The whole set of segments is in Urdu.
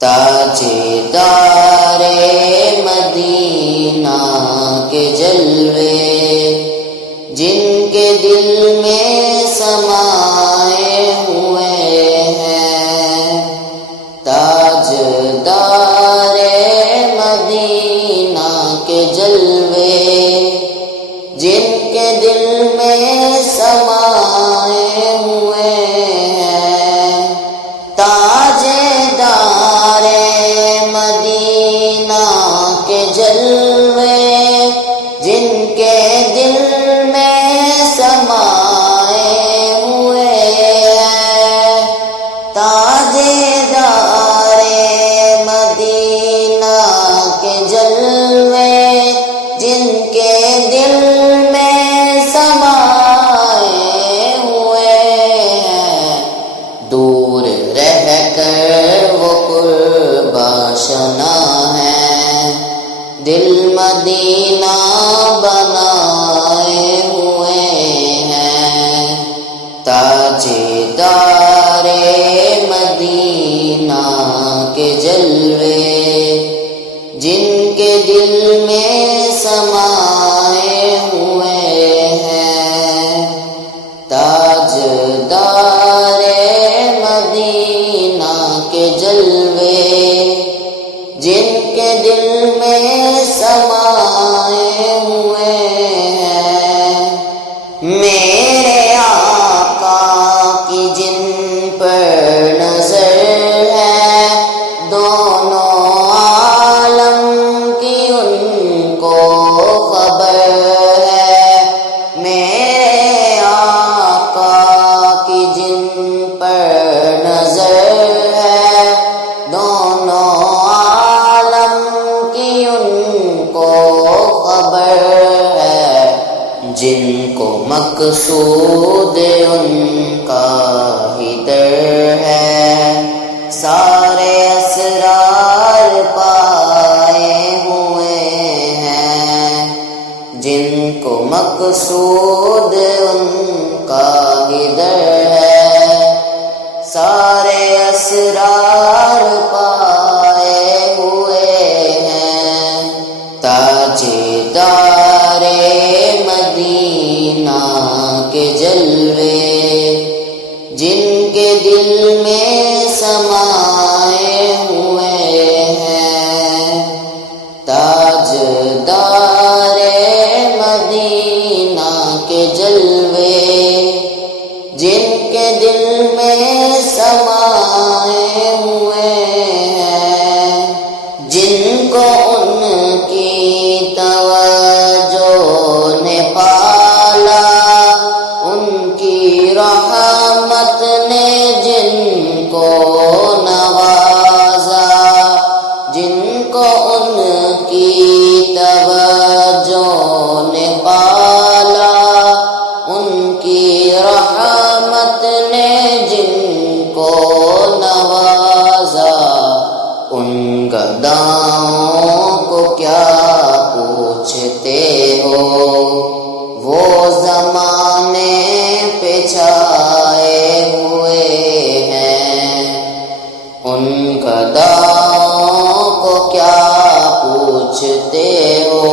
تاجدار مدینہ کے جلوے جن کے دل میں سمائے ہوئے ہیں، تاجدار مدینہ کے جلوے جن کے دل میں سمائے ہوئے ہیں، تاجدار مدینہ کے جلوے جن کے دل میں سمائے ہوئے ہیں، تاجدار مدینہ کے جلوے جن کے دل میں سمائے ہوئے ہیں، دور رہ کر وہ قرب آشنا ہے، دل مدینہ بنائے ہوئے ہیں، تاجدار مدینہ کے جلوے جن کے دل میں سمائے ہوئے ہیں، تاجدار مدینہ کے جلوے جن کے دل میں سمائے ہوئے ہیں، میرے آقا کی جن پر نظر ہے، دونوں عالم کی ان کو خبر ہے، میرے آقا کی جن پر نظر ہے، دونوں عالم کی ان کو خبر ہے، جن کو مقصود ان کا ہی در ہے، سارے اسرار پائے ہوئے ہیں، جن کو مقصود ان کا ہی در ہے، سارے اسرار پائے ہوئے ہیں، تاجدار مدینہ کے جلوے جن کے دل میں سمائے ہوئے ہیں، تاجدار مدینہ کے جلوے جن کے دل میں سمائے ہوئے ہیں، جن کو ان کی توجہ نے پالا، ان کی رحمت نے جن کو نوازا، جن کو ان کی توجہ نے پالا، ان کی رحمت نے جن کو نوازا، ان گداؤں کو کیا پوچھتے ہو، وہ زمانے پہ چھائے ہوئے ہیں، ان گداؤں کو کیا پوچھتے ہو،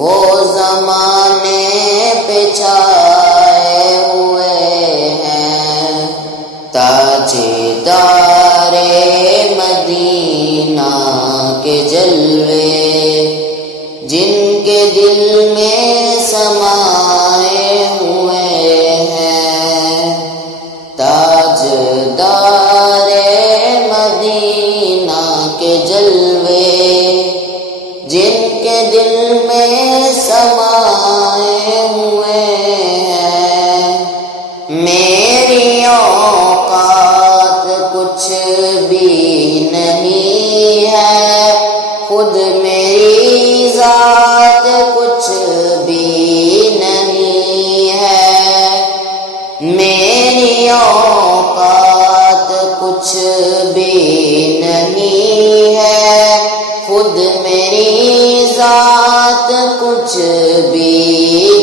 وہ زمانے پہ چھائے ہوئے ہیں، تاجدار مدینہ کے جلوے جن کے دل میں سمائے ہوئے ہیں، تاجدار مدینہ کے جلوے جن کے دل میں سمائے ہوئے ہیں، میری اوقات کچھ بھی نہیں ہے، خود میری ذات کچھ بھی نہیں ہے، میری اوقات کچھ بھی نہیں ہے، خود میری ذات کچھ بھی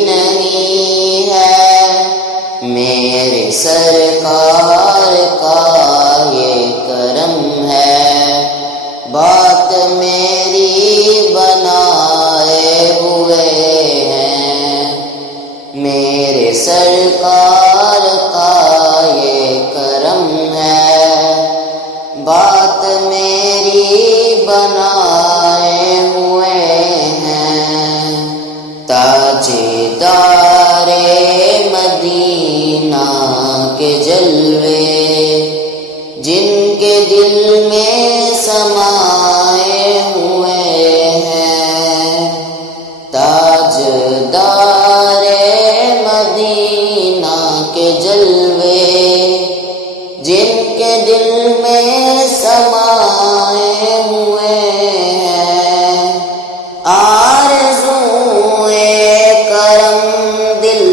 نہیں ہے، میرے سرکار کا یہ کرم ہے، سرکار کا یہ کرم ہے، بات میری بنائے ہوئے ہیں، تاجدار مدینہ کے جلوے جن کے دل میں سمائے ہوئے ہیں، تاجدار مدینہ کے جلوے جن کے دل میں سمائے ہوئے ہیں، آرزوئے کرم دل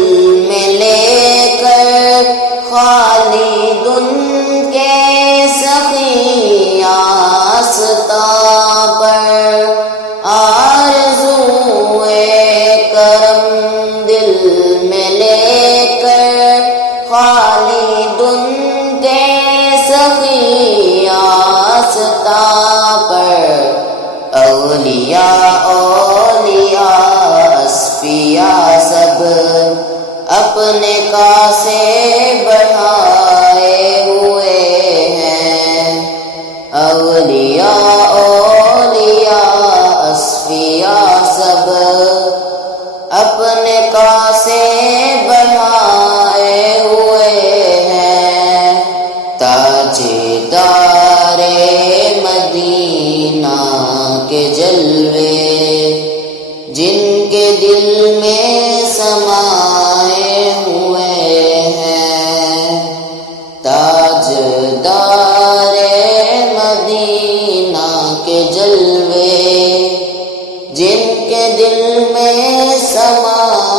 میں لے کر خالد کے سخی آستاں پر، آرزوئے کرم دل میں لے کر خالد کے سخی آستاں پر، اولیاء اصفیاء سب اپنے کاسے بڑھائے ہوئے ہیں، اولیاء اصفیاء سب اپنے کاسے بڑھائے ہوئے ہیں، تاجدار مدینہ کے جلوے جن کے دل میں سمائے ہوئے ہیں، تاجدار مدینہ کے جلوے جن کے دل میں سمائے